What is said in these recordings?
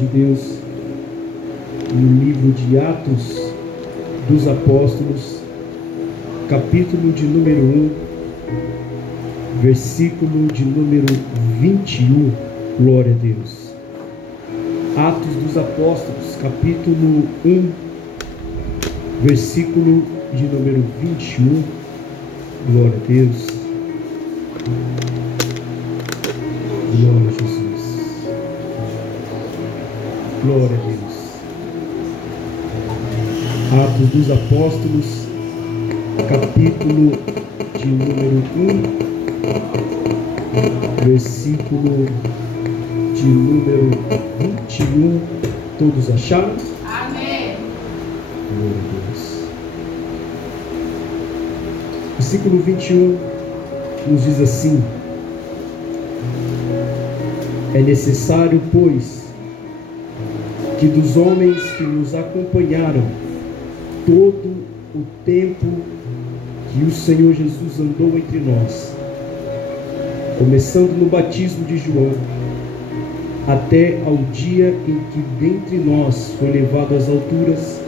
de Deus no livro de Atos dos Apóstolos, capítulo de número 1, versículo de número 21. Glória a Deus. Atos dos Apóstolos, capítulo 1, versículo de número 21. Glória a Deus. Glória a Jesus. Glória a Deus. Atos dos Apóstolos, capítulo de número 1, versículo de número 21. Todos acharam? Amém. Glória a Deus. Versículo 21 nos diz assim: é necessário, pois, que dos homens que nos acompanharam todo o tempo que o Senhor Jesus andou entre nós, começando no batismo de João, até ao dia em que dentre nós foi levado às alturas,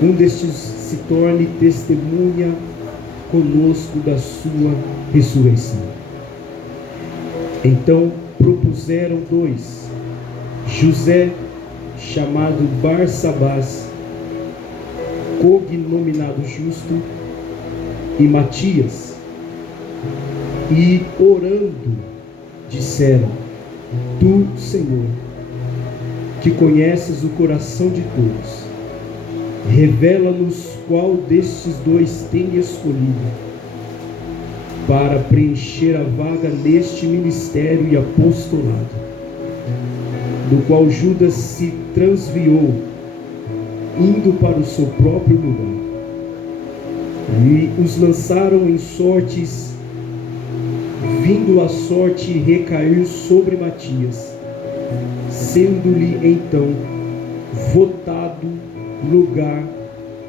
um destes se torne testemunha conosco da sua ressurreição. Então propuseram dois, José, chamado Barsabás, cognominado Justo, e Matias, e orando disseram: Tu, Senhor, que conheces o coração de todos, revela-nos qual destes dois tem escolhido para preencher a vaga neste ministério e apostolado, do qual Judas se transviou, indo para o seu próprio lugar. E os lançaram em sortes, vindo a sorte recair sobre Matias, sendo-lhe então votado lugar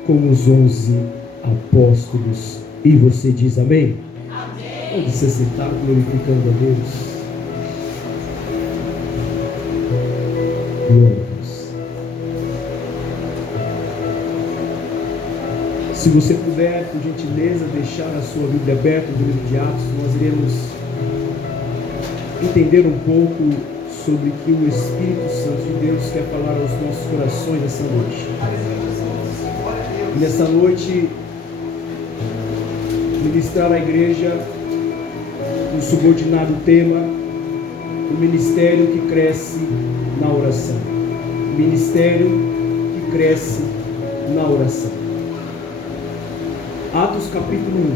com os 11 apóstolos. E você diz amém? Amém. Pode se sentar, glorificando a Deus. Glória a Deus. Se você puder, por gentileza, deixar a sua Bíblia aberta no livro de Atos, nós iremos entender um pouco sobre o que o Espírito Santo de Deus quer falar aos nossos corações nessa noite. E nessa noite, ministrar à igreja um subordinado tema: o ministério que cresce na oração. O ministério que cresce na oração. Atos capítulo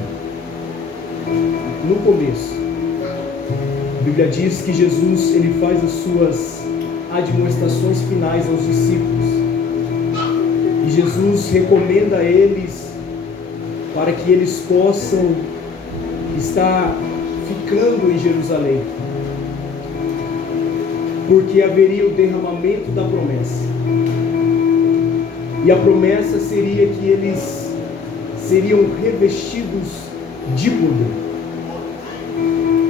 1. No começo, a Bíblia diz que Jesus ele faz as suas admoestações finais aos discípulos. E Jesus recomenda a eles para que eles possam estar ficando em Jerusalém, porque haveria o derramamento da promessa. E a promessa seria que eles seriam revestidos de poder.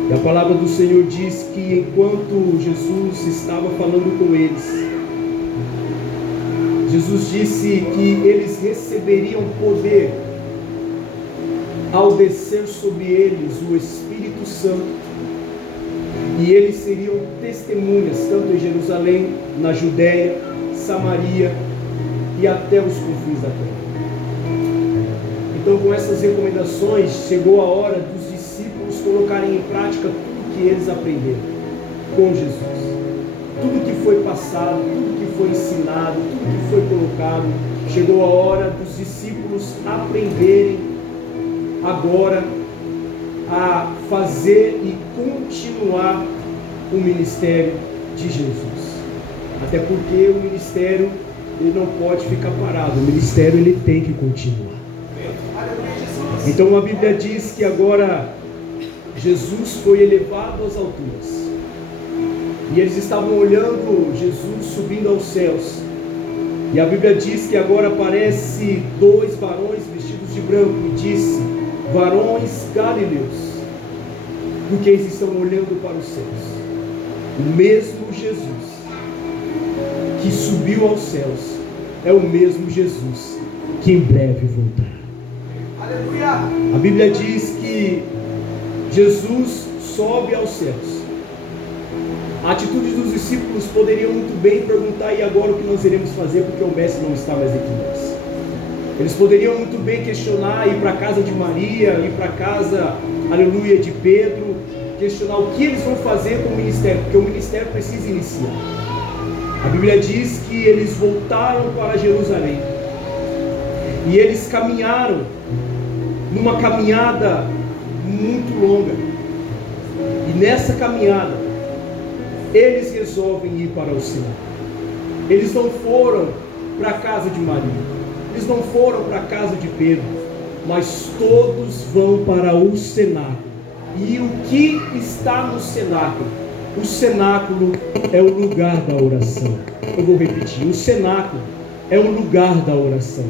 E a palavra do Senhor diz que enquanto Jesus estava falando com eles, Jesus disse que eles receberiam poder ao descer sobre eles o Espírito Santo, e eles seriam testemunhas tanto em Jerusalém, na Judéia, Samaria e até os confins da terra. Então, com essas recomendações, chegou a hora dos discípulos colocarem em prática tudo que eles aprenderam com Jesus. Tudo que foi passado, tudo que foi ensinado, tudo que foi colocado, chegou a hora dos discípulos aprenderem agora a fazer e continuar o ministério de Jesus. Até porque o ministério ele não pode ficar parado, o ministério ele tem que continuar. Então a Bíblia diz que agora Jesus foi elevado às alturas, e eles estavam olhando Jesus subindo aos céus, e a Bíblia diz que agora aparece dois varões vestidos de branco e disse: varões galileus, por que eles estão olhando para os céus? O mesmo Jesus que subiu aos céus é o mesmo Jesus que em breve voltará. Aleluia! A Bíblia diz que Jesus sobe aos céus. A atitude dos discípulos poderia muito bem perguntar: e agora o que nós iremos fazer, porque o mestre não está mais entre nós? Eles poderiam muito bem questionar, ir para a casa de Maria, ir para a casa, aleluia, de Pedro, questionar o que eles vão fazer com o ministério, porque o ministério precisa iniciar. A Bíblia diz que eles voltaram para Jerusalém e eles caminharam numa caminhada muito longa, e nessa caminhada eles resolvem ir para o cenáculo. Eles não foram para a casa de Maria, eles não foram para a casa de Pedro, mas todos vão para o cenáculo. E o que está no cenáculo? O cenáculo é o lugar da oração. Eu vou repetir: o cenáculo é o lugar da oração.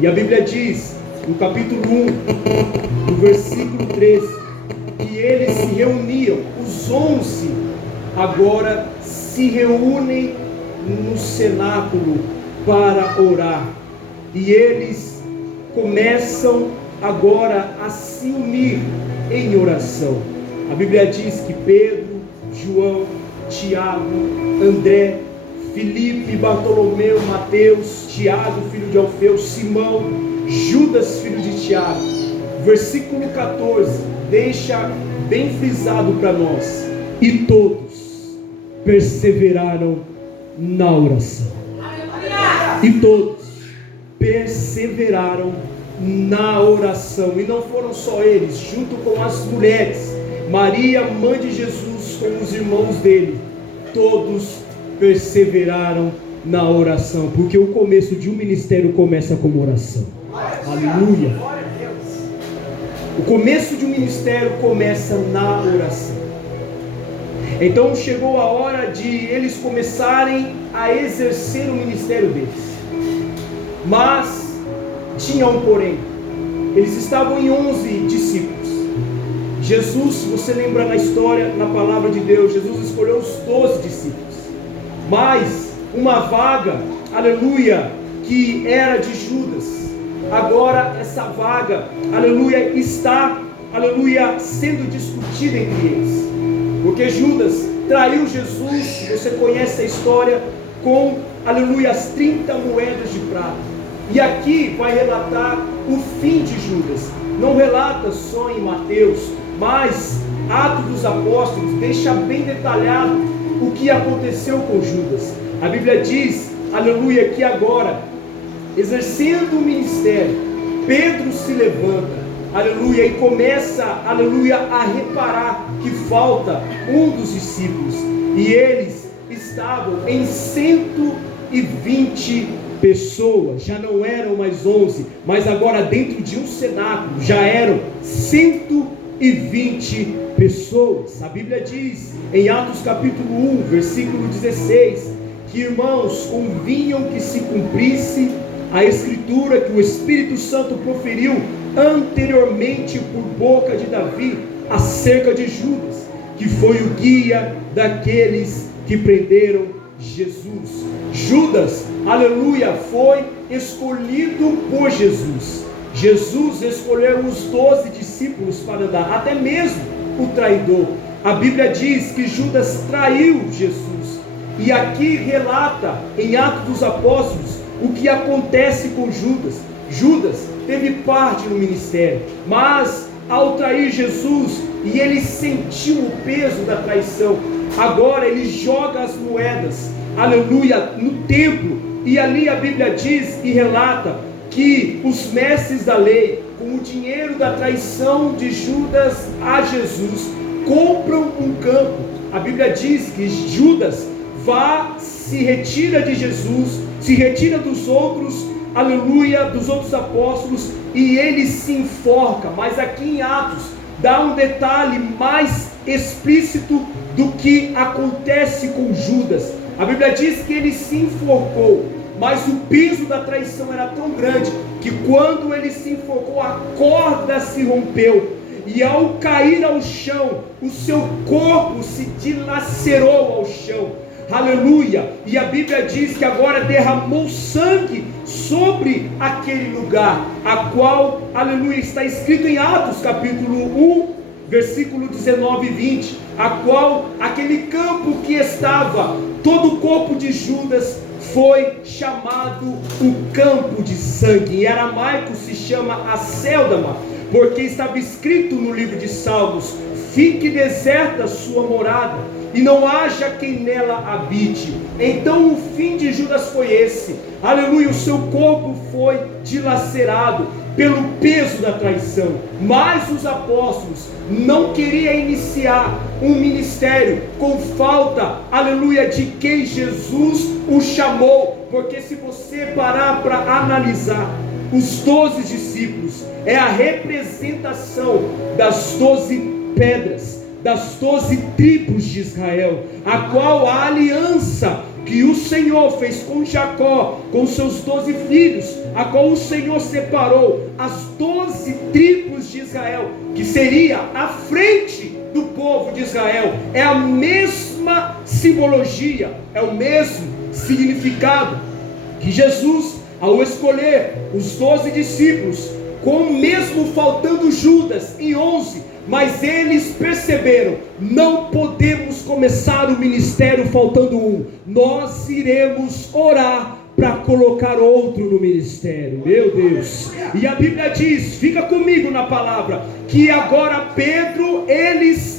E a Bíblia diz, no capítulo 1, no versículo 13, que eles se reuniam, os 11 agora se reúnem no cenáculo para orar. E eles começam agora a se unir em oração. A Bíblia diz que Pedro, João, Tiago, André, Filipe, Bartolomeu, Mateus, Tiago, filho de Alfeu, Simão, Judas, filho de Tiago. Versículo 14 deixa bem frisado para nós: e todos perseveraram na oração. E todos perseveraram na oração. E não foram só eles, junto com as mulheres, Maria, mãe de Jesus, com os irmãos dele, todos perseveraram na oração, porque o começo de um ministério começa como oração. Aleluia! O começo de um ministério começa na oração. Então chegou a hora de eles começarem a exercer o ministério deles. Mas tinha um porém. Eles estavam em 11 discípulos. Jesus, se você lembra na história, na palavra de Deus, Jesus escolheu os 12 discípulos. Mas uma vaga, aleluia, que era de Judas. Agora essa vaga, aleluia, está, aleluia, sendo discutida entre eles. Porque Judas traiu Jesus, você conhece a história, com, aleluia, as 30 moedas de prata. E aqui vai relatar o fim de Judas. Não relata só em Mateus, mas Atos dos Apóstolos deixa bem detalhado o que aconteceu com Judas. A Bíblia diz, aleluia, que agora, exercendo o ministério, Pedro se levanta, aleluia, e começa, aleluia, a reparar que falta um dos discípulos. E eles estavam em 120 pessoas, já não eram mais 11, mas agora dentro de um cenáculo já eram 120 pessoas. A Bíblia diz em Atos capítulo 1, versículo 16, que irmãos, convinham que se cumprisse a escritura que o Espírito Santo proferiu anteriormente por boca de Davi acerca de Judas, que foi o guia daqueles que prenderam Jesus. Judas, aleluia, foi escolhido por Jesus. Jesus escolheu os 12 discípulos para andar, até mesmo o traidor. A Bíblia diz que Judas traiu Jesus. E aqui relata em Atos dos Apóstolos o que acontece com Judas. Judas teve parte no ministério, mas ao trair Jesus, e ele sentiu o peso da traição, agora ele joga as moedas, aleluia, no templo. E ali a Bíblia diz e relata que os mestres da lei, com o dinheiro da traição de Judas a Jesus, compram um campo. A Bíblia diz que Judas se retira de Jesus, se retira dos outros, aleluia, dos outros apóstolos, e ele se enforca. Mas aqui em Atos dá um detalhe mais explícito do que acontece com Judas. A Bíblia diz que ele se enforcou, mas o peso da traição era tão grande que quando ele se enforcou, a corda se rompeu, e ao cair ao chão, o seu corpo se dilacerou ao chão. aleluia, e a Bíblia diz que agora derramou sangue sobre aquele lugar, a qual, aleluia, está escrito em Atos capítulo 1, versículo 19 e 20, a qual aquele campo que estava todo o corpo de Judas foi chamado o campo de sangue. Em aramaico se chama Acéldama, porque estava escrito no livro de Salmos: fique deserta sua morada, e não haja quem nela habite. Então o fim de Judas foi esse, aleluia, o seu corpo foi dilacerado pelo peso da traição. Mas os apóstolos não queriam iniciar um ministério com falta, aleluia, de quem Jesus o chamou, porque se você parar para analisar, os 12 discípulos é a representação das 12 pedras, das 12 tribos de Israel, a qual a aliança que o Senhor fez com Jacó, com seus 12 filhos, a qual o Senhor separou as 12 tribos de Israel, que seria a frente do povo de Israel. É a mesma simbologia, é o mesmo significado que Jesus, ao escolher os 12 discípulos, com mesmo faltando Judas em 11, mas eles perceberam: não podemos começar o ministério faltando um, nós iremos orar para colocar outro no ministério. Meu Deus, e a Bíblia diz, fica comigo na palavra, que agora Pedro, eles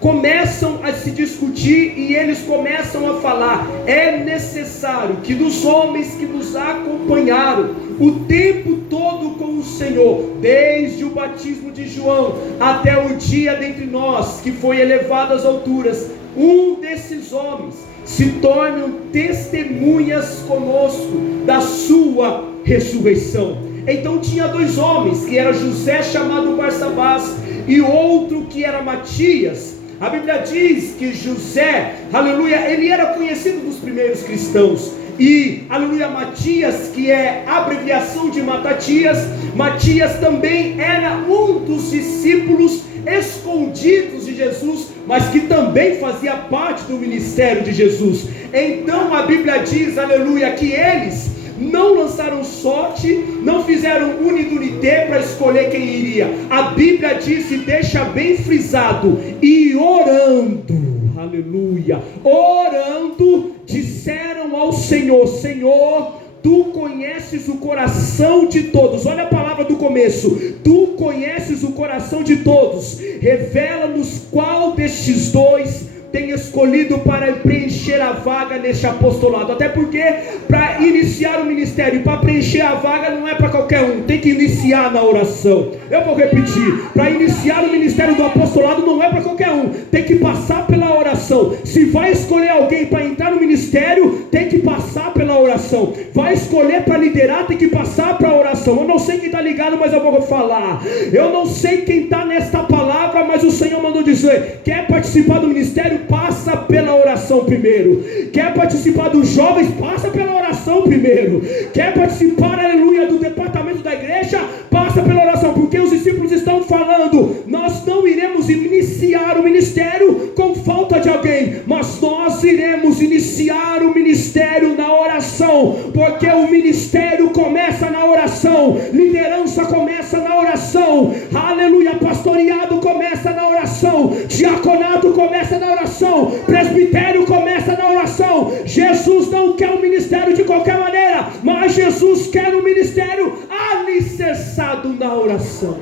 começam a se discutir e eles começam a falar: é necessário que dos homens que nos acompanharam o tempo todo com o Senhor, desde o batismo de João até o dia dentre nós que foi elevado às alturas, um desses homens se tornam testemunhas conosco da sua ressurreição. Então tinha 2 homens, que era José chamado Barsabás e outro que era Matias. A Bíblia diz que José, aleluia, ele era conhecido dos primeiros cristãos. E, aleluia, Matias, que é a abreviação de Matatias, Matias também era um dos discípulos escondidos de Jesus, mas que também fazia parte do ministério de Jesus. Então a Bíblia diz, aleluia, que eles não lançaram sorte, não fizeram unidunité para escolher quem iria. A Bíblia diz e deixa bem frisado: e orando, aleluia, orando, disseram ao Senhor: Senhor, tu conheces o coração de todos. Olha a palavra do começo: tu conheces o coração de todos, revela-nos qual destes 2 tem escolhido para preencher a vaga neste apostolado. Até porque para iniciar o ministério, para preencher a vaga, não é para qualquer um, tem que iniciar na oração. Eu vou repetir: para iniciar o ministério do apostolado não é para qualquer um, tem que passar pela oração. Se vai escolher alguém para entrar no ministério, tem que passar pela oração. Vai escolher para liderar, tem que passar para a oração. Eu não sei quem está ligado, mas eu vou falar. Eu não sei quem está nesta palavra, mas o Senhor mandou dizer: quer participar do ministério? Passa pela oração primeiro. Quer participar dos jovens? Passa pela oração primeiro. Quer participar, aleluia, do departamento da igreja? Passa pela oração, porque os discípulos estão falando: nós não iremos iniciar o ministério com falta de alguém, mas nós iremos iniciar o ministério na oração, porque o ministério começa na oração, liderança começa na oração, aleluia, pastoreado começa na oração, diaconato começa na oração, presbitério começa na oração. Jesus não quer um ministério de qualquer maneira, mas Jesus quer um ministério alicerçado na oração.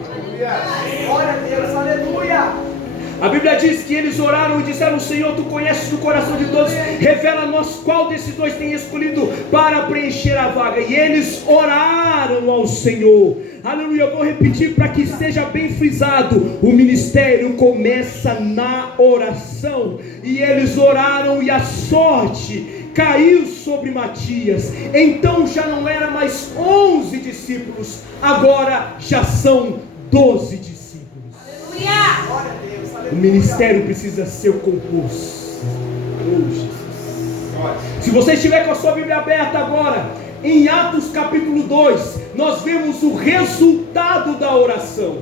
Glória a Deus, aleluia. A Bíblia diz que eles oraram e disseram: Senhor, tu conheces o coração de todos, revela-nos qual desses 2 tem escolhido para preencher a vaga. E eles oraram ao Senhor. Aleluia, eu vou repetir para que seja bem frisado: o ministério começa na oração. E eles oraram e a sorte caiu sobre Matias. Então já não era mais 11 discípulos, agora já são 12 discípulos. Aleluia. Glória a Deus, aleluia. O ministério precisa ser composto. Oh, Jesus. Se você estiver com a sua Bíblia aberta agora, em Atos capítulo 2, nós vemos o resultado da oração.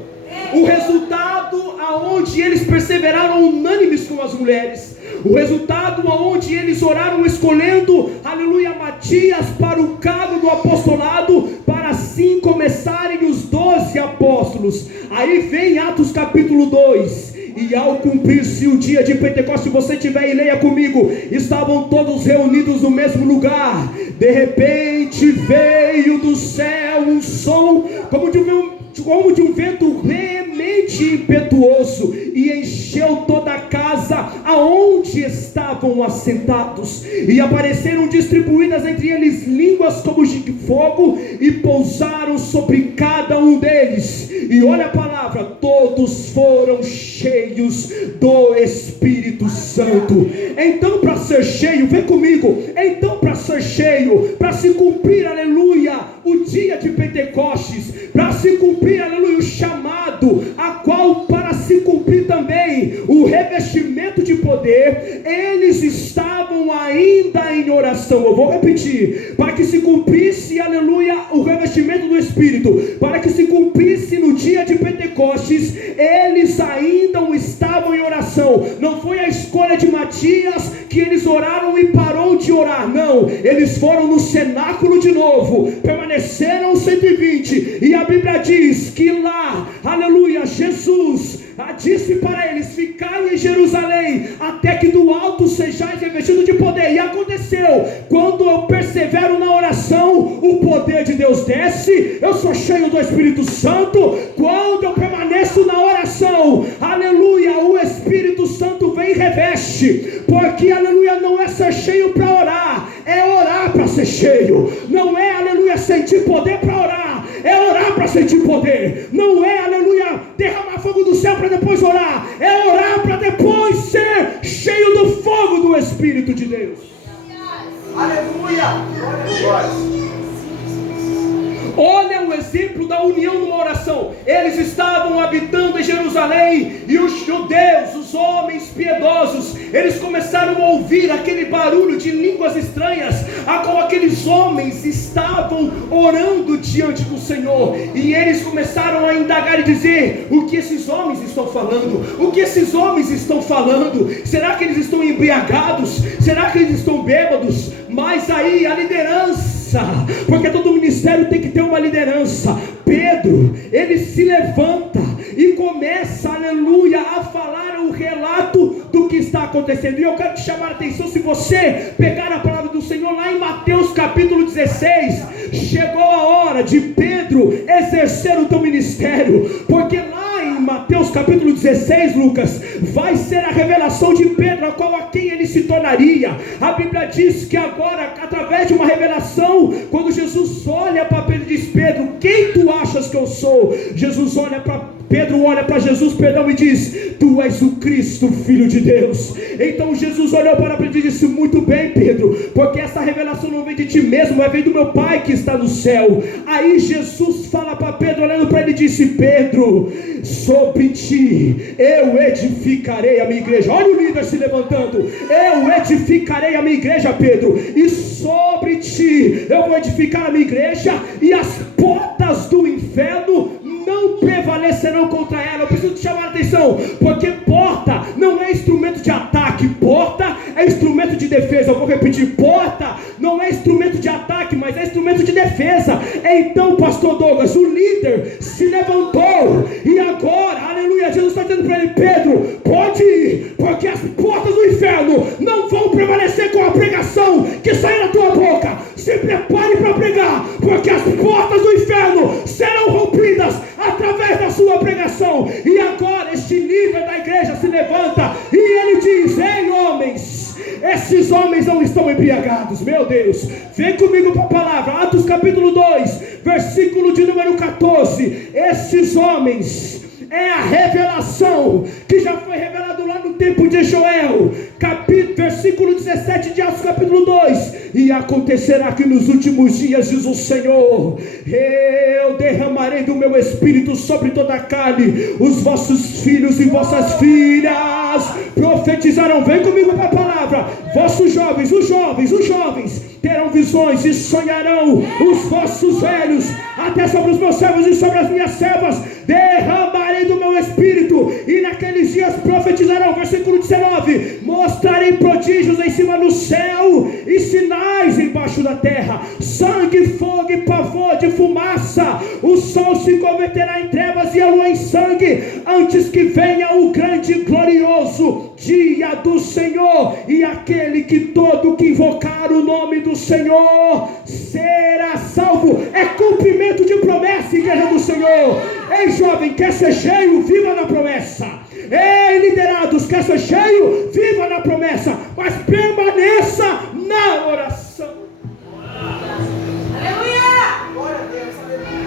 O resultado aonde eles perseveraram unânimes com as mulheres. O resultado aonde eles oraram escolhendo, aleluia, Matias para o cargo do apostolado, para assim começarem os 12 apóstolos. Aí vem Atos capítulo 2. E ao cumprir-se o dia de Pentecostes, se você tiver e leia comigo, estavam todos reunidos no mesmo lugar. De repente veio do céu um som como de um vento veemente e impetuoso, e encheu toda a casa aonde estavam assentados, e apareceram distribuídas entre eles línguas como de fogo, e pousaram sobre cada um deles. E olha a palavra: todos foram cheios do Espírito Santo. Então, para ser cheio, vem comigo, então para ser cheio, para se cumprir, aleluia, o dia de Pentecostes, para se cumprir, aleluia, o chamado, a qual para se cumprir também o revestimento de poder, eles estavam ainda em oração. Eu vou repetir: para que se cumprisse, aleluia, o revestimento do Espírito, para que se cumprisse no dia de Pentecostes, eles ainda estavam em oração. Não foi a escolha de Matias que eles oraram e parou de orar, não, eles foram no cenáculo de novo, permaneceram 120, e a Bíblia diz que lá, aleluia, Jesus disse para eles: ficai em Jerusalém, até que do alto sejais revestidos de poder. E aconteceu, quando eu persevero na oração, o poder de Deus desce, eu sou cheio do Espírito Santo. Quando eu permaneço na oração, aleluia, o Espírito Santo vem e reveste, porque, aleluia, não é ser cheio para orar, é orar para ser cheio. Não é, aleluia, sentir poder para orar, é orar para sentir poder. Não é, aleluia, derramar fogo do céu para depois orar, é orar para depois ser cheio do fogo do Espírito de Deus. Aleluia! Glória. Olha o exemplo da união numa oração. Eles estavam habitando em Jerusalém, e os judeus, os homens piedosos, eles começaram a ouvir aquele barulho de línguas estranhas, a qual aqueles homens estavam orando diante do Senhor, e eles começaram a indagar e dizer: o que esses homens estão falando? O que esses homens estão falando? Será que eles estão embriagados? Será que eles estão bêbados? Mas aí a liderança, porque todo ministério tem que ter uma liderança. Pedro, ele se levanta e começa, aleluia, a falar o relato do que está acontecendo. E eu quero te chamar a atenção, se você pegar a palavra do Senhor lá em Mateus capítulo 16, chegou a hora de Pedro exercer o seu ministério, porque lá em Mateus capítulo 16, Lucas, vai ser a revelação de Pedro, a quem ele se tornaria. A Bíblia diz que agora, através de uma revelação, quando Jesus olha para Pedro e diz: Pedro, quem tu achas que eu sou? Pedro olha para Jesus, e diz: tu és o Cristo, Filho de Deus. Então Jesus olhou para Pedro e disse: muito bem, Pedro, porque essa revelação não vem de ti mesmo, mas vem do meu Pai que está no céu. Aí Jesus fala para Pedro, olhando para ele, e disse: Pedro, sobre ti eu edificarei a minha igreja. Olha o líder se levantando: eu edificarei a minha igreja, Pedro, e sobre ti eu vou edificar a minha igreja, e as portas do inferno não prevalecerão contra ela. Eu preciso te chamar a atenção, porque porta não é instrumento de ataque, porta é instrumento de defesa. Eu vou repetir: porta não é instrumento de ataque, mas é instrumento de defesa. Então, pastor Douglas, o líder se levantou, e agora, aleluia, Jesus está dizendo para ele: Pedro, pode ir, porque as portas do inferno não vão prevalecer com a pregação que sai da tua boca. Se prepare para pregar, porque as portas do inferno serão rompidas através da sua pregação. E agora este líder da igreja se levanta e ele diz: ei, homens, esses homens não estão embriagados. Meu Deus, vem comigo para a palavra, Atos capítulo 2, versículo de número 14. Esses homens é a revelação que já foi revelado lá no tempo de Joel, versículo 17 de Atos capítulo 2. E acontecerá que nos últimos dias, diz o Senhor, eu derramarei do meu espírito sobre toda a carne. Os vossos filhos e vossas filhas profetizarão. Vem comigo para a palavra. Vossos jovens, os jovens terão visões e sonharão. Os vossos velhos, até sobre os meus servos e sobre as minhas servas, derramarei derramarei do meu espírito, e naqueles dias profetizarão. Versículo 19: mostrarei prodígios em cima do céu e sinais embaixo da terra, sangue, fogo e pavor de fumaça. O sol se converterá em trevas e a lua em sangue, antes que venha o grande e glorioso dia do Senhor, e aquele que todo que invocar o nome do Senhor será salvo. É cumprimento de promessa, igreja do Senhor. Ei, jovem, quer ser cheio? Viva na promessa. Ei, liderados, quer ser cheio? Viva na promessa, mas permaneça na oração. Aleluia! Glória a Deus,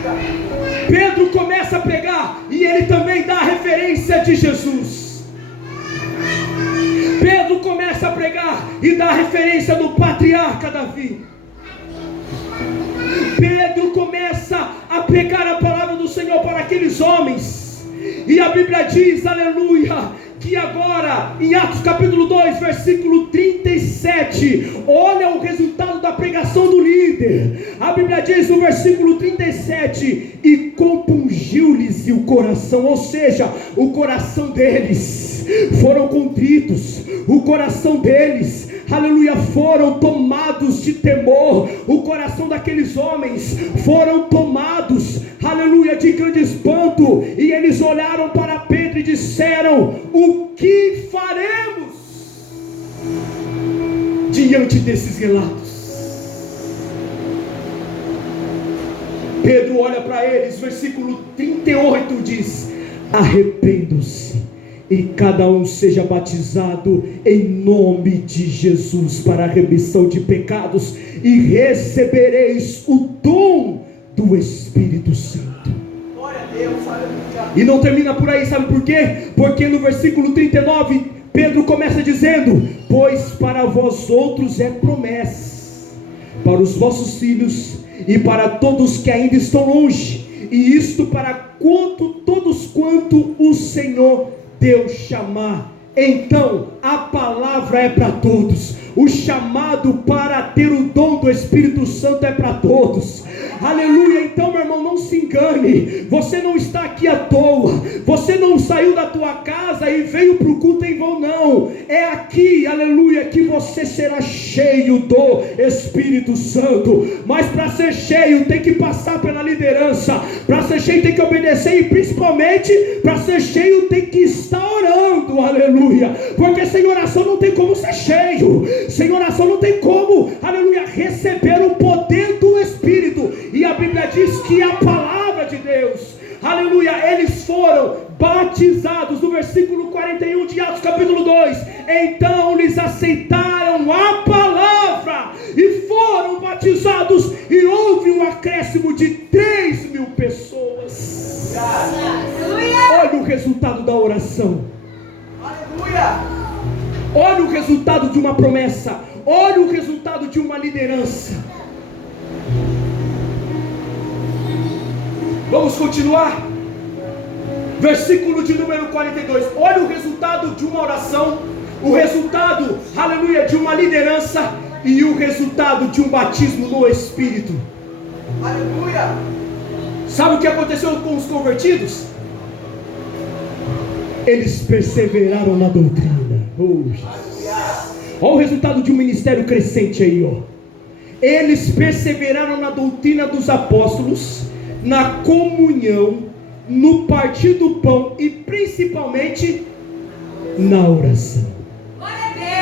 aleluia. Pedro começa a pegar, e ele também dá a referência de Jesus. Pedro começa a pregar e dá a referência do patriarca Davi. Pedro começa a pegar a palavra do Senhor para aqueles homens, e a Bíblia diz, aleluia, que agora em Atos capítulo 2 versículo 37, olha o resultado da pregação do líder. A Bíblia diz no versículo 37: e compungiu-lhes o coração, ou seja, o coração deles foram contritos, o coração deles, aleluia, foram tomados de temor, o coração daqueles homens foram tomados, aleluia, de grande espanto, e eles olharam para Pedro e disseram: o que faremos diante desses relatos? Pedro olha para eles, versículo 38 diz: arrependam-se e cada um seja batizado em nome de Jesus para a remissão de pecados, e recebereis o dom do Espírito Santo. Glória a Deus, aleluia. E não termina por aí, sabe por quê? Porque no versículo 39 Pedro começa dizendo: pois para vós outros é promessa, para os vossos filhos e para todos que ainda estão longe, e isto para todos quanto o Senhor Deus chamar. Então a palavra é para todos, o chamado para ter o dom do Espírito Santo é para todos. Aleluia. Então, meu irmão, não se engane, você não está aqui à toa, você não saiu da tua casa e veio para o culto em vão, não. É aqui, aleluia, que você será cheio do Espírito Santo. Mas para ser cheio tem que passar pela liderança, para ser cheio tem que obedecer, e principalmente para ser cheio tem que estar orando, aleluia, porque sem oração não tem como ser cheio, sem oração não tem como, aleluia, receber o poder do Espírito. E a Bíblia diz que a palavra de Deus, aleluia, eles foram batizados, no versículo 41 de Atos capítulo 2, então eles aceitaram a palavra e foram batizados, e houve um acréscimo de 3.000 pessoas. Olha o resultado da oração. Aleluia. Olha o resultado de uma promessa, olha o resultado de uma liderança. Vamos continuar? Versículo de número 42. Olha o resultado de uma oração, o resultado, aleluia, de uma liderança, e o resultado de um batismo no Espírito. Aleluia. Sabe o que aconteceu com os convertidos? Eles perseveraram na doutrina. Olha o resultado de um ministério crescente aí, ó. Eles perseveraram na doutrina dos apóstolos, na comunhão, no partir do pão e principalmente na oração.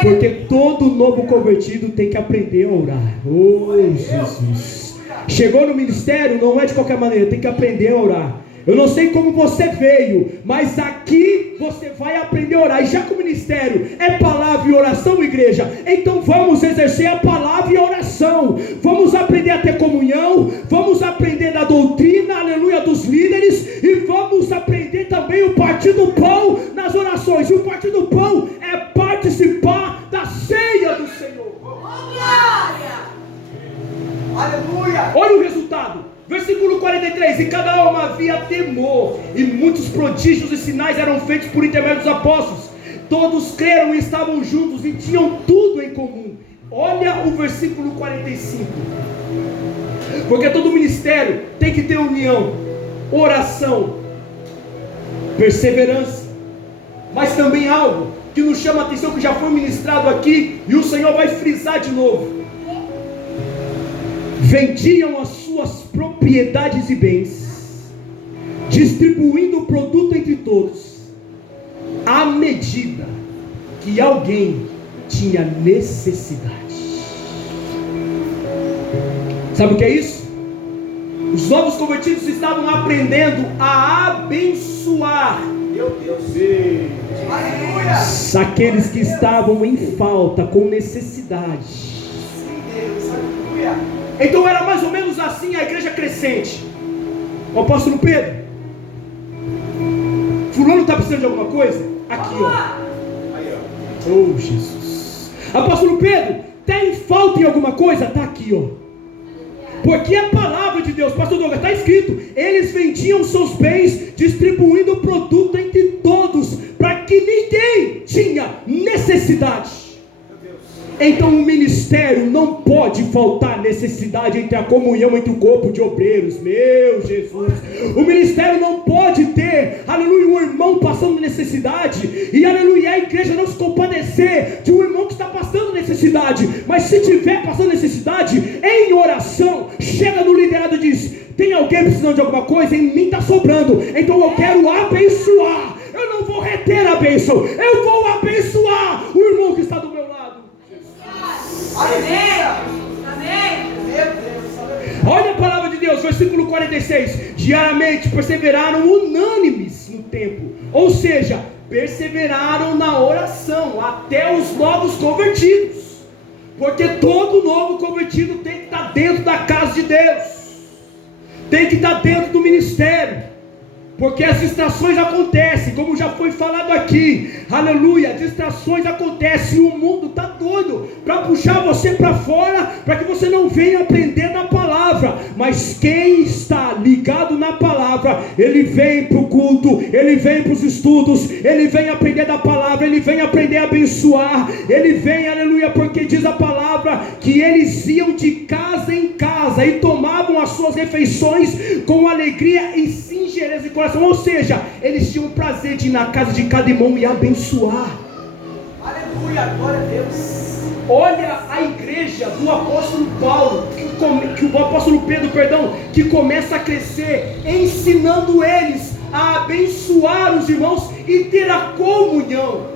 Porque todo novo convertido tem que aprender a orar. Oh, Jesus. Chegou no ministério, não é de qualquer maneira, tem que aprender a orar. Eu não sei como você veio, mas aqui você vai aprender a orar. E já que o ministério é palavra e oração, igreja, então vamos exercer a palavra e a oração. Vamos aprender a ter comunhão, vamos aprender da doutrina, aleluia, dos líderes, e vamos aprender também o partir do pão nas orações. E o partir do pão é participar da ceia do Senhor. Glória. Aleluia. Olha o resultado. Versículo 43, e cada alma havia temor, e muitos prodígios e sinais eram feitos por intermédio dos apóstolos. Todos creram e estavam juntos e tinham tudo em comum. Olha o versículo 45. Porque todo ministério tem que ter união, oração perseverança, mas também algo que nos chama a atenção, que já foi ministrado aqui, e o Senhor vai frisar de novo: vendiam as suas propriedades e bens, distribuindo o produto entre todos, à medida que alguém tinha necessidade. Sabe o que é isso? Os novos convertidos estavam aprendendo a abençoar, Meu Deus. Aleluia. aqueles que estavam em falta, com necessidade. Sim, Deus. Aleluia. Então era mais ou menos assim a igreja crescente. O apóstolo Pedro: fulano está precisando de alguma coisa? Aqui, ó. Aí, ó. Oh, Jesus. Apóstolo Pedro, está em falta em alguma coisa? Está aqui, ó. Porque a palavra de Deus, pastor Douglas, está escrito: eles vendiam seus bens, distribuindo o produto entre todos, para que ninguém tinha necessidade. Então o ministério não pode faltar necessidade entre a comunhão, entre o corpo de obreiros. Meu Jesus, o ministério não pode ter, aleluia, um irmão passando necessidade, e aleluia, a igreja não se compadecer de um irmão que está passando necessidade. Mas se tiver passando necessidade, em oração, chega no liderado e diz: tem alguém precisando de alguma coisa? Em mim está sobrando, então eu quero abençoar. Eu não vou reter a bênção, eu vou abençoar o irmão que está do meu lado. Aleluia. Amém. Meu Deus. Olha a palavra de Deus, versículo 46. Diariamente perseveraram unânimes no templo, ou seja, perseveraram na oração, até os novos convertidos, porque todo novo convertido tem que estar dentro da casa de Deus, tem que estar dentro do ministério, porque as distrações acontecem, como já foi falado aqui, aleluia, distrações acontecem, e o mundo está doido para puxar você para fora, para que você não venha aprender da palavra. Mas quem está ligado na palavra, ele vem para o culto, ele vem para os estudos, ele vem aprender da palavra, ele vem aprender a abençoar, ele vem, aleluia, porque diz a palavra que eles iam de casa em casa e tomavam as suas refeições com alegria e singeleza de coração. Ou seja, eles tinham o prazer de ir na casa de cada irmão e abençoar. Aleluia. Glória a Deus. Olha a igreja do apóstolo Paulo, que o apóstolo Pedro, que começa a crescer, ensinando eles a abençoar os irmãos e ter a comunhão.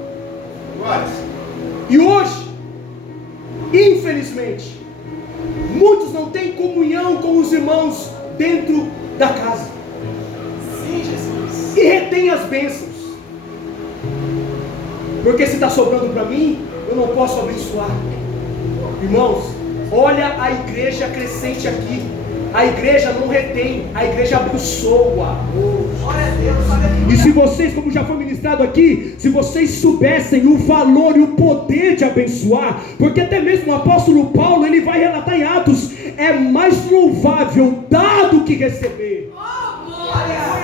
E hoje, infelizmente, muitos não têm comunhão com os irmãos dentro da casa. Sim, Jesus. E retém as bênçãos, porque se está sobrando para mim, eu não posso abençoar. Irmãos, olha a igreja crescente aqui. A igreja não retém, a igreja abençoa. Glória a Deus. Aleluia. E se vocês, como já foi ministrado aqui, se vocês soubessem o valor e o poder de abençoar, porque até mesmo o apóstolo Paulo, ele vai relatar em Atos: é mais louvável dar do que receber.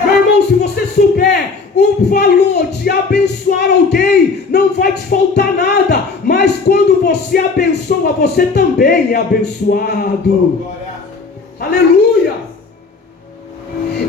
Meu irmão, se você souber o valor de abençoar alguém, não vai te faltar nada. Mas quando você abençoa, você também é abençoado. Aleluia.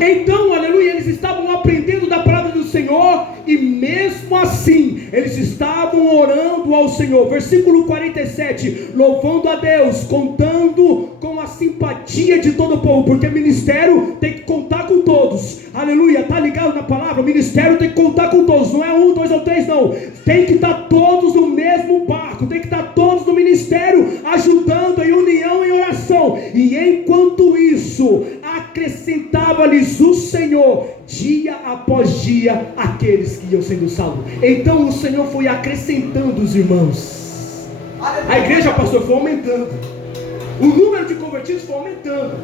Então, aleluia, eles estavam aprendendo da palavra do Senhor, e mesmo assim, eles estavam orando ao Senhor. Versículo 47, louvando a Deus, contando com a simpatia de todo o povo, porque ministério tem que contar com todos. Aleluia, está ligado na palavra? Ministério tem que contar com todos, não é 1, 2 ou 3 não, tem que estar todos no mesmo barco, tem que estar todos no ministério, ajudando em união, em oração. E enquanto isso, acrescentava-lhes o Senhor, dia após dia, aqueles que iam sendo salvos. Então o Senhor foi acrescentando os irmãos. A igreja, pastor, foi aumentando, o número de convertidos foi aumentando.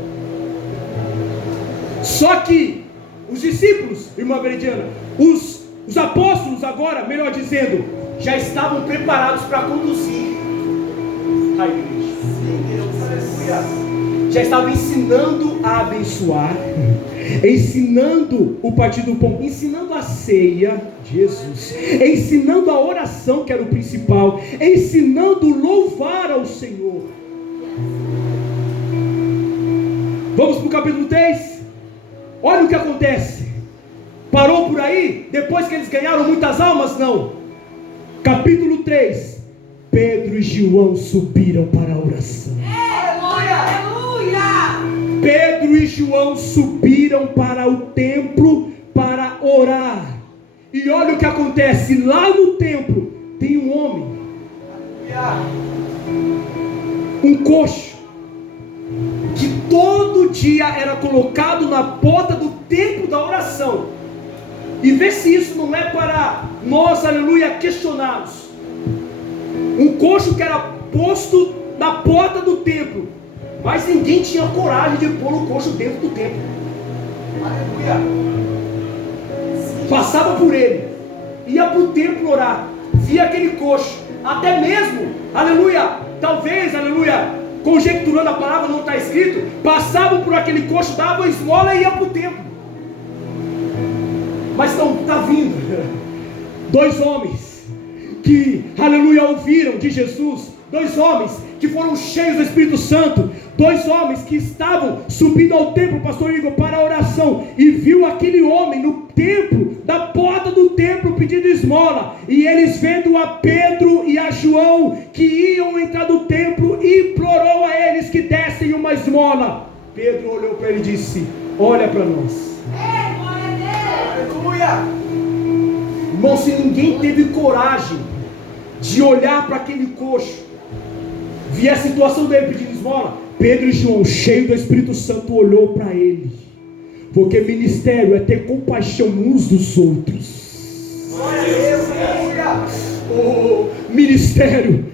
Só que os discípulos, irmã Veridiana, os apóstolos agora, melhor dizendo, já estavam preparados para conduzir a igreja. Sim, Deus. Aleluia. Já estavam ensinando a abençoar, ensinando o partir do pão, ensinando a ceia, Jesus, ensinando a oração, que era o principal, ensinando louvar ao Senhor. Vamos para o capítulo 3. Olha o que acontece. Parou por aí? Depois que eles ganharam muitas almas? Não. Capítulo 3. Pedro e João subiram para a oração. Aleluia! Pedro e João subiram para o templo para orar. E olha o que acontece. Lá no templo tem um homem, um coxo, que todo dia era colocado na porta do templo da oração. E vê se isso não é para nós, aleluia, questionarmos. Um coxo que era posto na porta do templo, mas ninguém tinha coragem de pôr o coxo dentro do templo. Aleluia. Passava por ele, ia para o templo orar, via aquele coxo, até mesmo, aleluia, talvez, aleluia, conjecturando a palavra, não está escrito, passavam por aquele coxo, davam esmola e ia para o templo. Mas não, está vindo dois homens que, aleluia, ouviram de Jesus, dois homens que foram cheios do Espírito Santo, dois homens que estavam subindo ao templo, pastor Igor, para a oração, e viu aquele homem no templo, da porta do templo, pedindo esmola, e eles vendo a Pedro e a João, que iam entrar do templo, implorou a eles que dessem uma esmola. Pedro olhou para ele e disse: olha para nós. Aleluia. Irmão, se ninguém teve coragem de olhar para aquele coxo, via a situação dele pedindo esmola, Pedro e João, cheio do Espírito Santo, olhou para ele. Porque ministério é ter compaixão uns dos outros. Glória a Deus, aleluia. Oh, ministério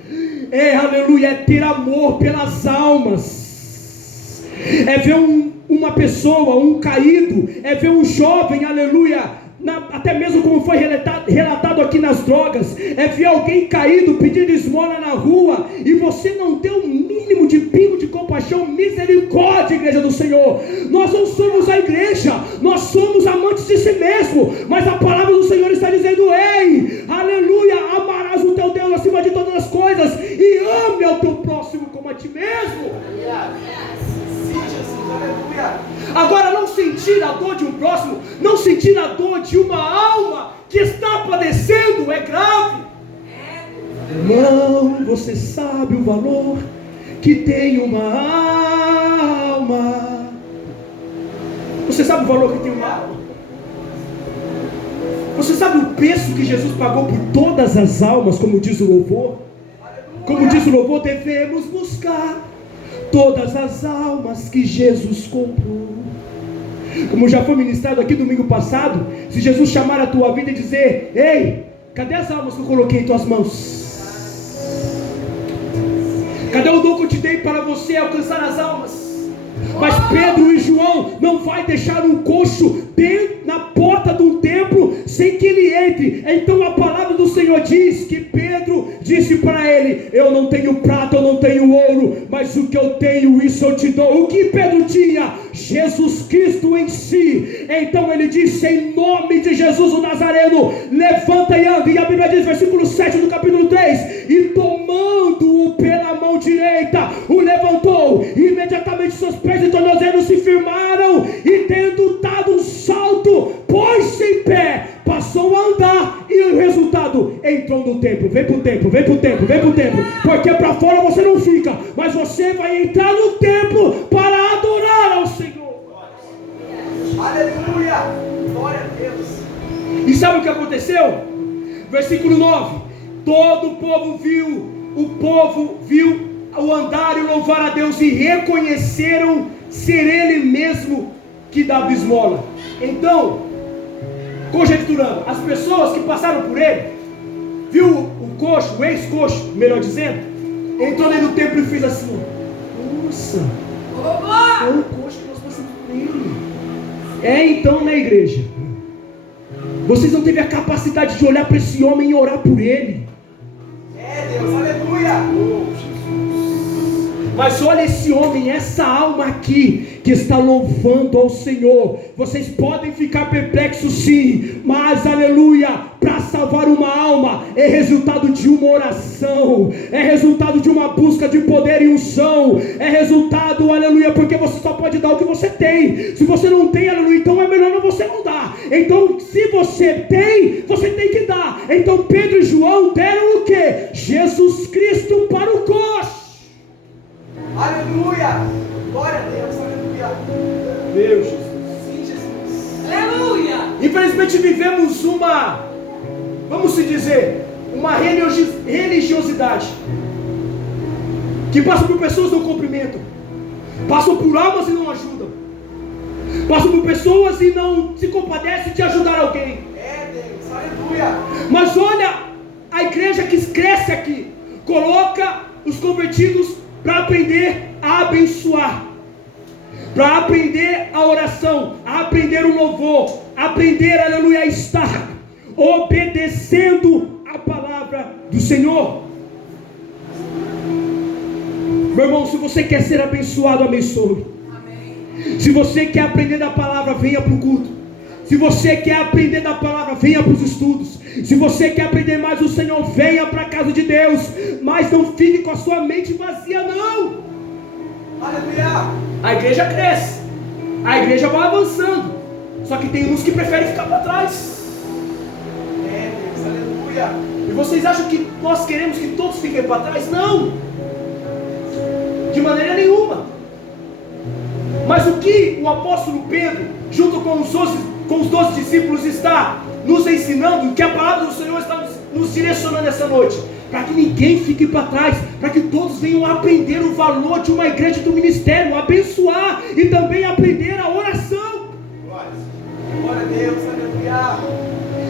é, aleluia, é ter amor pelas almas, é ver uma pessoa, um caído, é ver um jovem, aleluia, até mesmo como foi relatado aqui nas drogas, é ver alguém caído pedindo esmola na rua, e você não tem um mínimo de pingo de compaixão, misericórdia, igreja do Senhor. Nós não somos a igreja, nós somos amantes de si mesmo, mas a palavra do Senhor está dizendo: ei, aleluia, amarás o teu Deus acima de todas as coisas, e ame ao teu próximo como a ti mesmo. Sim, Jesus, aleluia. Agora, não sentir a dor de um próximo, não sentir a dor de uma alma que está padecendo é grave. Irmão, você sabe o valor que tem uma alma? Você sabe o valor que tem uma alma? Você sabe o preço que Jesus pagou por todas as almas, como diz o louvor? Como diz o louvor, devemos buscar todas as almas que Jesus comprou. Como já foi ministrado aqui domingo passado, se Jesus chamar a tua vida e dizer: ei, cadê as almas que eu coloquei em tuas mãos? Cadê o dom que eu te dei para você alcançar as almas? Mas Pedro e João não vai deixar um coxo dentro, na porta de um templo, sem que ele entre. Então a palavra do Senhor diz que Pedro disse para ele: eu não tenho prata, eu não tenho ouro, mas o que eu tenho, isso eu te dou. O que Pedro tinha? Jesus Cristo em si. Então ele disse: em nome de Jesus o Nazareno, levanta e anda. E a Bíblia diz, versículo 7 do capítulo 3: e tomando-o pela mão direita, o levantou, e imediatamente seus pés e tornozelos se firmaram, e tendo dado um salto, pôs-se em pé, passou a andar, e o resultado, entrou no templo. Vem pro templo, vem pro templo, vem pro templo, porque para fora você não fica, mas você vai entrar no templo para adorar ao Senhor. Aleluia. Glória a Deus. E sabe o que aconteceu? Versículo 9: todo o povo viu o andar e louvar a Deus, e reconheceram ser ele mesmo que dava esmola. Então, conjecturando, as pessoas que passaram por ele, viu o coxo, o ex-coxo, melhor dizendo, entrou dentro do templo e fez assim: nossa, é o coxo que nós passamos por ele. Então, na igreja, vocês não teve a capacidade de olhar para esse homem e orar por ele. É Deus, aleluia. Mas olha esse homem, essa alma aqui, que está louvando ao Senhor. Vocês podem ficar perplexos sim, mas aleluia, para salvar uma alma é resultado de uma oração, é resultado de uma busca de poder e unção, é resultado, aleluia, porque você só pode dar o que você tem. Se você não tem, aleluia, então é melhor você não dar. Então, se você tem que dar. Então, Pedro e João deram o quê? Jesus Cristo para o coxo. Aleluia. Glória a Deus. Aleluia. Meu Jesus. Sim, Jesus. Aleluia. Infelizmente vivemos vamos se dizer, uma religiosidade que passa por pessoas que não cumprimentam, passam por almas e não ajudam, passam por pessoas e não se compadecem de ajudar alguém. Deus. Aleluia. Mas olha, a igreja que cresce aqui, coloca os convertidos para aprender a abençoar, para aprender a oração, a aprender o louvor, aprender, aleluia, a estar obedecendo a palavra do Senhor. Meu irmão, se você quer ser abençoado, abençoe. Amém. Se você quer aprender da palavra, venha para o culto. Se você quer aprender da palavra, venha para os estudos. Se você quer aprender mais do Senhor, venha para a casa de Deus. Mas não fique com a sua mente vazia, não. Aleluia. A igreja cresce, a igreja vai avançando, só que tem uns que preferem ficar para trás. Deus. Aleluia. E vocês acham que nós queremos que todos fiquem para trás? Não, de maneira nenhuma. Mas o que o apóstolo Pedro, junto com os 12 discípulos, está nos ensinando, que a palavra do Senhor está nos direcionando essa noite, para que ninguém fique para trás, para que todos venham aprender o valor de uma igreja, do ministério, abençoar e também aprender a oração. Glória a Deus. Aleluia.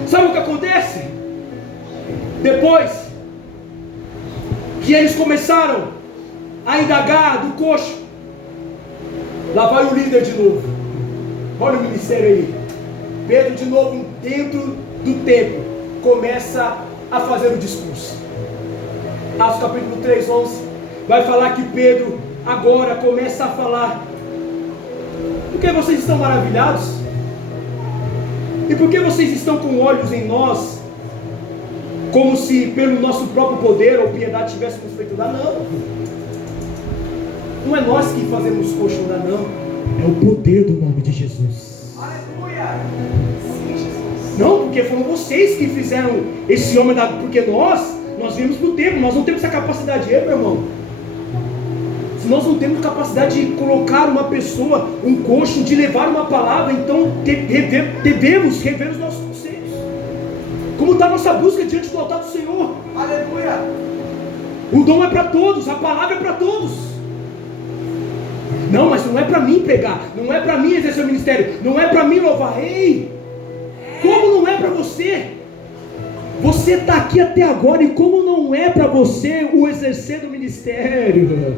Sabe o que acontece? Depois que eles começaram a indagar do coxo, lá vai o líder de novo. Olha o ministério aí. Pedro de novo dentro do templo começa a fazer o discurso. Atos capítulo 3, 11 vai falar que Pedro agora começa a falar. Por que vocês estão maravilhados? E por que vocês estão com olhos em nós, como se pelo nosso próprio poder ou piedade tivéssemos feito dar? Não é nós que fazemos coxo dar, não. É o poder do nome de Jesus. Aleluia. Sim, Jesus. Não, porque foram vocês que fizeram esse homem dar. Porque nós vimos pro templo, nós não temos essa capacidade, meu irmão. Se nós não temos capacidade de colocar uma pessoa, um coxo, de levar uma palavra, então devemos rever os nossos conceitos. Como está a nossa busca diante do altar do Senhor? Aleluia. O dom é para todos, a palavra é para todos. Não, mas não é para mim pregar, não é para mim exercer o ministério, não é para mim louvar. Ei, como não é para você? Você está aqui até agora, e como não é para você o exercer do ministério?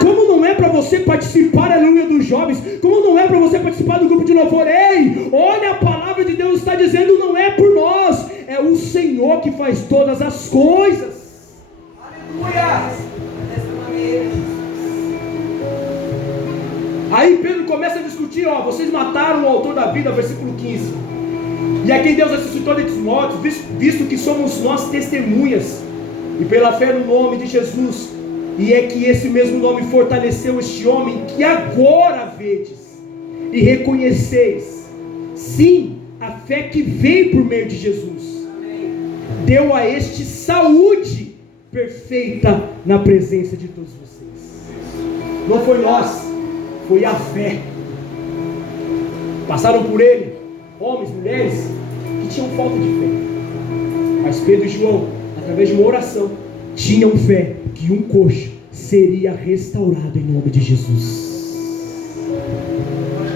Como não é para você participar, aleluia, dos jovens? Como não é para você participar do grupo de louvor? Ei, olha, a palavra de Deus está dizendo, não é por nós, é o Senhor que faz todas as coisas. Aleluia. Aí Pedro começa a discutir, vocês mataram o autor da vida, versículo 15. E a quem Deus ressuscitou dentre os mortos, visto que somos nós testemunhas, e pela fé no nome de Jesus, e é que esse mesmo nome fortaleceu este homem que agora vedes e reconheceis. Sim, a fé que veio por meio de Jesus deu a este saúde perfeita na presença de todos vocês. Não foi nós, foi a fé. Passaram por ele homens, mulheres que tinham falta de fé, mas Pedro e João, através de uma oração, tinham fé que um coxo seria restaurado em nome de Jesus.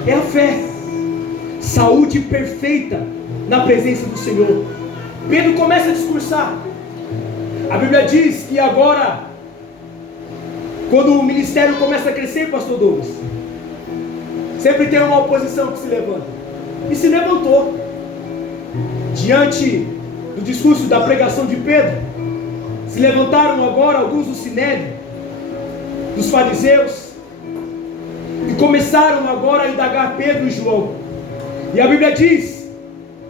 É a fé, saúde perfeita na presença do Senhor. Pedro começa a discursar. A Bíblia diz que agora, quando o ministério começa a crescer, pastor Douglas, sempre tem uma oposição que se levanta. E se levantou diante do discurso da pregação de Pedro. Se levantaram agora alguns do Sinédrio, dos fariseus, e começaram agora a indagar Pedro e João. E a Bíblia diz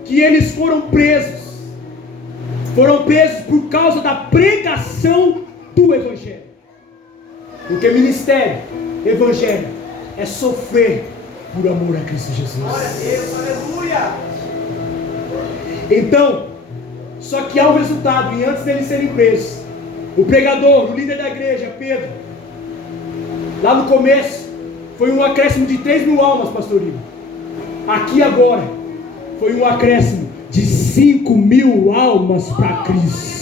que eles foram presos por causa da pregação do Evangelho. Porque ministério, Evangelho, é sofrer por amor a Cristo Jesus. Glória a Deus, aleluia. Então, só que há um resultado, e antes deles serem presos, o pregador, o líder da igreja, Pedro, lá no começo, foi um acréscimo de 3.000 almas, pastor Ivo. Aqui agora, foi um acréscimo de 5.000 almas para Cristo.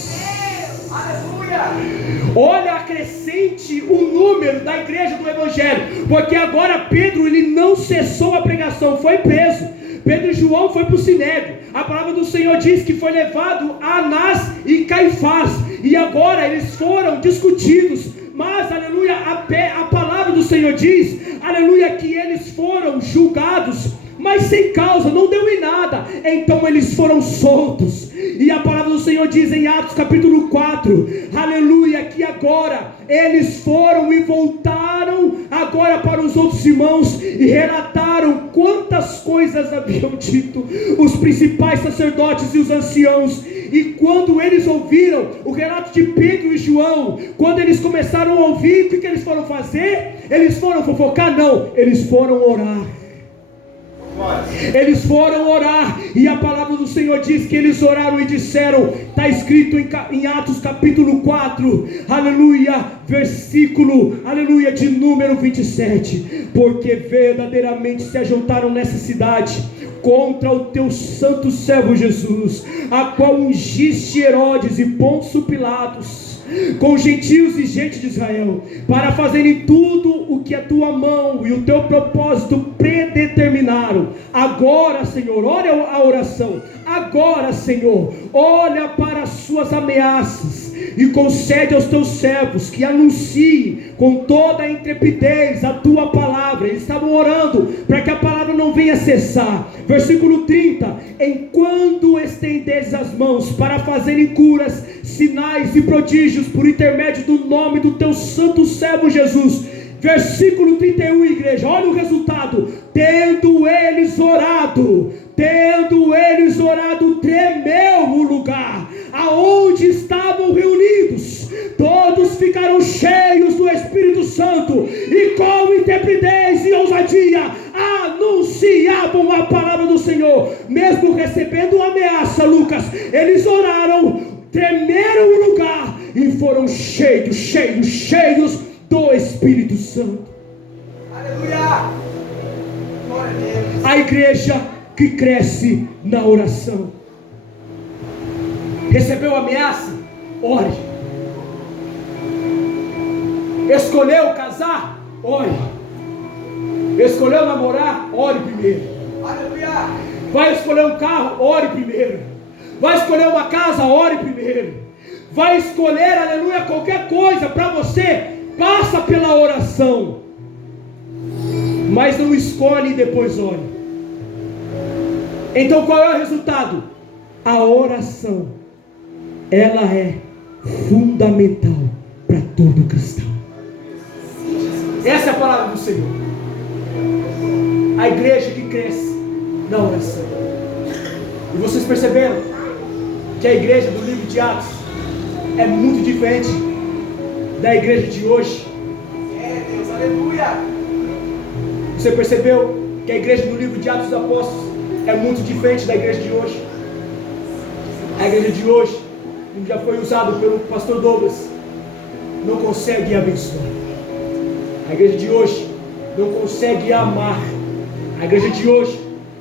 Olha, acrescente o número da igreja do Evangelho, porque agora Pedro, ele não cessou a pregação, foi preso. Pedro e João foi para o Sinédrio. A palavra do Senhor diz que foi levado a Anás e Caifás, e agora eles foram discutidos. Mas, aleluia, a palavra do Senhor diz, aleluia, que eles foram julgados, mas sem causa, não deu em nada. Então eles foram soltos. E a palavra do Senhor diz em Atos capítulo 4, aleluia, que agora eles foram e voltaram agora para os outros irmãos e relataram quantas coisas haviam dito os principais sacerdotes e os anciãos. E quando eles ouviram o relato de Pedro e João, quando eles começaram a ouvir, o que eles foram fazer? Eles foram fofocar? Não, eles foram orar. Eles foram orar, e a palavra do Senhor diz que eles oraram e disseram, está escrito em Atos capítulo 4, aleluia, versículo, aleluia, de número 27, porque verdadeiramente se ajuntaram nessa cidade contra o teu santo servo Jesus, a qual ungiste Herodes e Pôncio Pilatos, com gentios e gente de Israel, para fazerem tudo o que a tua mão e o teu propósito predeterminaram. Agora, Senhor, olha a oração. Agora, Senhor, olha para as suas ameaças e concede aos teus servos que anunciem com toda a intrepidez a tua palavra. Eles estavam orando para que a palavra não venha cessar. Versículo 30: enquanto estendes as mãos para fazerem curas, sinais e prodígios por intermédio do nome do teu santo servo Jesus. Versículo 31, igreja, olha o resultado. Tendo eles orado, tremeu o lugar aonde estavam reunidos. Todos ficaram cheios do Espírito Santo e com intrepidez e ousadia anunciavam a palavra do Senhor. Mesmo recebendo ameaça, Lucas, eles oraram, tremeram o lugar e foram cheios do Espírito Santo. Aleluia! Glória a Deus. A igreja que cresce na oração. Recebeu ameaça? Ore. Escolheu casar? Ore. Escolheu namorar? Ore primeiro. Aleluia! Vai escolher um carro? Ore primeiro. Vai escolher uma casa? Ore primeiro. Vai escolher, aleluia, qualquer coisa para você, passa pela oração. Mas não escolhe e depois ore. Então qual é o resultado? A oração, ela é fundamental para todo cristão. Essa é a palavra do Senhor. A igreja que cresce na oração. E vocês perceberam que a igreja do livro de Atos é muito diferente da igreja de hoje? É, Deus, aleluia! Você percebeu que a igreja do livro de Atos dos Apóstolos é muito diferente da igreja de hoje? A igreja de hoje, como já foi usado pelo pastor Douglas, não consegue abençoar. A igreja de hoje não consegue amar. A igreja de hoje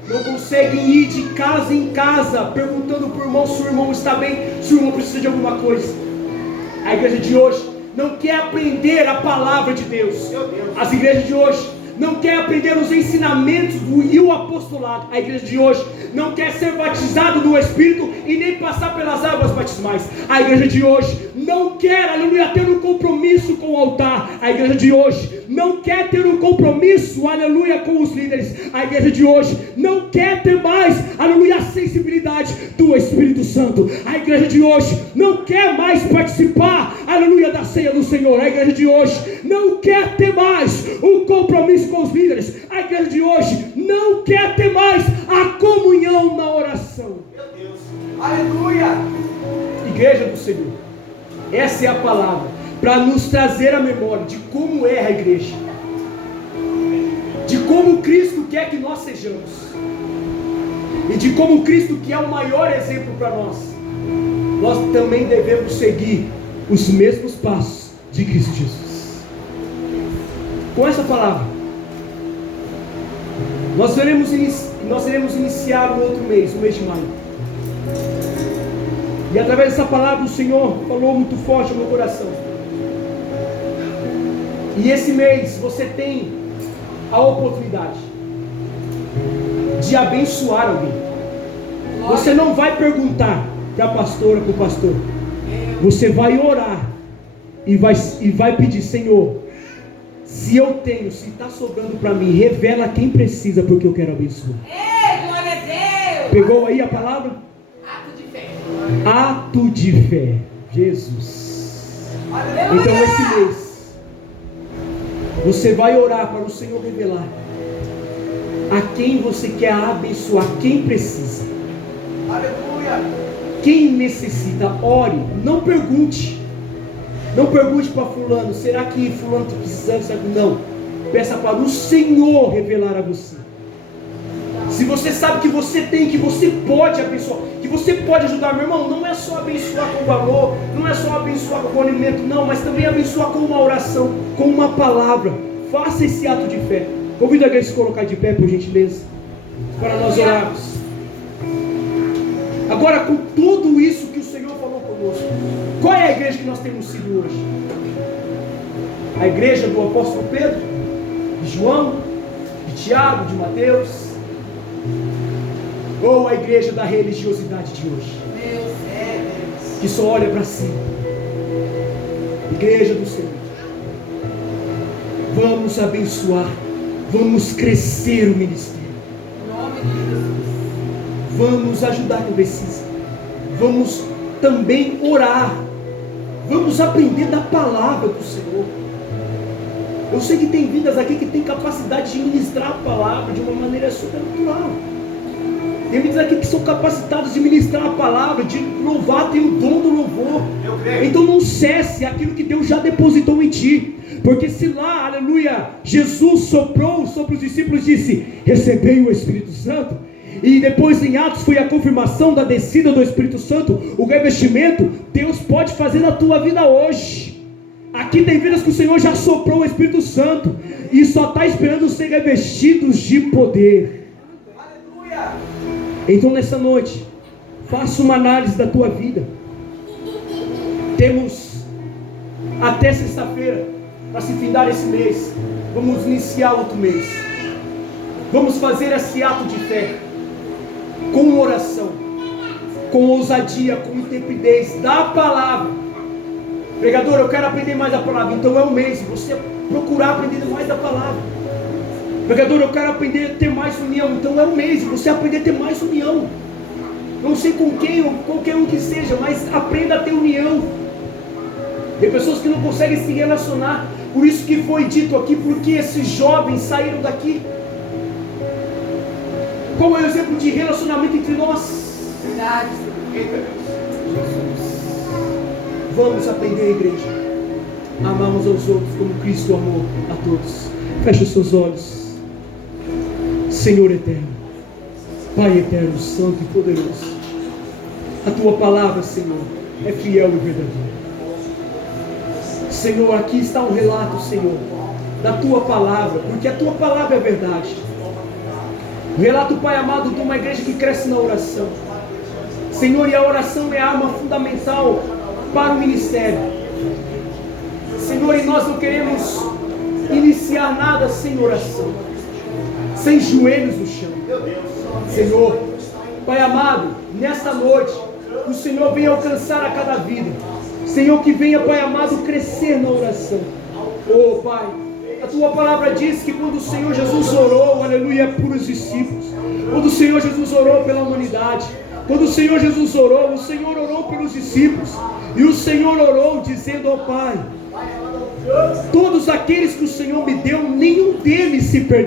não consegue ir de casa em casa perguntando para o irmão se o irmão está bem, se o irmão precisa de alguma coisa. A igreja de hoje não quer aprender a palavra de Deus. As igrejas de hoje não quer aprender os ensinamentos e o apostolado. A igreja de hoje não quer ser batizado no Espírito e nem passar pelas águas batismais. A igreja de hoje não quer, aleluia, ter um compromisso com o altar. A igreja de hoje não quer ter um compromisso, aleluia, com os líderes. A igreja de hoje não quer ter mais, aleluia, a sensibilidade do Espírito Santo. A igreja de hoje não quer mais participar, aleluia, da ceia do Senhor. A igreja de hoje não quer ter mais um compromisso com os líderes. A igreja de hoje não quer ter mais a comunhão na oração. Meu Deus, aleluia! Igreja do Senhor, essa é a palavra para nos trazer a memória de como é a igreja, de como Cristo quer que nós sejamos. e de como Cristo, que é o maior exemplo para nós também devemos seguir os mesmos passos de Cristo Jesus. Com essa palavra, nós iremos iniciar o outro mês, o mês de maio. E através dessa palavra o Senhor falou muito forte no meu coração. E esse mês você tem a oportunidade de abençoar alguém. Você não vai perguntar para a pastora, para o pastor. Você vai orar e vai pedir: Senhor, se eu tenho, se está sobrando para mim, revela quem precisa, porque eu quero abençoar. Ei, glória a Deus! Pegou aí a palavra? Ato de fé. Ato de fé. Jesus. Aleluia. Então esse mês você vai orar para o Senhor revelar a quem você quer abençoar, quem precisa. Aleluia. Quem necessita, ore. Não pergunte. Não pergunte para fulano: será que fulano está precisando? Sabe? Não. Peça para o Senhor revelar a você. Se você sabe que você tem, que você pode abençoar, que você pode ajudar, meu irmão, não é só abençoar com valor, não é só abençoar com alimento, não, mas também abençoar com uma oração, com uma palavra. Faça esse ato de fé. Convido a igreja a se colocar de pé, por gentileza, para nós orarmos. Agora, com tudo isso que o Senhor falou conosco, qual é a igreja que nós temos sido hoje? A igreja do apóstolo Pedro, de João, de Tiago, de Mateus? Ou a igreja da religiosidade de hoje, que só olha para si? Igreja do Senhor, vamos abençoar, vamos crescer o ministério. Vamos ajudar quem precisa. Vamos também orar. Vamos aprender da palavra do Senhor. Eu sei que tem vidas aqui que tem capacidade de ministrar a palavra de uma maneira sobrenatural. Tem vidas aqui que são capacitados de ministrar a palavra, de louvar, tem o dom do louvor. Então não cesse aquilo que Deus já depositou em ti. Porque se lá, aleluia, Jesus soprou sobre os discípulos e disse: recebei o Espírito Santo. E depois em Atos foi a confirmação da descida do Espírito Santo, o revestimento. Deus pode fazer na tua vida hoje. Aqui tem vidas que o Senhor já soprou o Espírito Santo e só está esperando ser revestidos de poder. Aleluia. Então nessa noite, faça uma análise da tua vida. Temos até sexta-feira para se findar esse mês. Vamos iniciar outro mês. Vamos fazer esse ato de fé com oração, com ousadia, com intrepidez da palavra. Pregador, eu quero aprender mais a palavra. Então é um mês você procurar aprender mais da palavra. Pregador, eu quero aprender a ter mais união. Então é um mês você aprender a ter mais união. Não sei com quem ou qualquer um que seja, mas aprenda a ter união. Tem pessoas que não conseguem se relacionar. Por isso que foi dito aqui, porque esses jovens saíram daqui. Qual é o exemplo de relacionamento entre nós? Verdade. Vamos aprender, igreja, a amar uns aos outros como Cristo amou a todos. Feche os seus olhos. Senhor eterno, Pai eterno, santo e poderoso, a tua palavra, Senhor, é fiel e verdadeira. Senhor, aqui está um relato, Senhor, da tua palavra, porque a tua palavra é verdade. O relato, Pai amado, de uma igreja que cresce na oração. Senhor, e a oração é a arma fundamental para o ministério. Senhor, e nós não queremos iniciar nada sem oração, sem joelhos no chão. Senhor, Pai amado, nesta noite, o Senhor venha alcançar a cada vida. Senhor, que venha, Pai amado, crescer na oração. Oh, Pai, a tua palavra diz que quando o Senhor Jesus orou, aleluia, por os discípulos, quando o Senhor Jesus orou pela humanidade, quando o Senhor Jesus orou, o Senhor orou pelos discípulos, e o Senhor orou dizendo: ó Pai, todos aqueles que o Senhor me deu, nenhum deles se perdeu.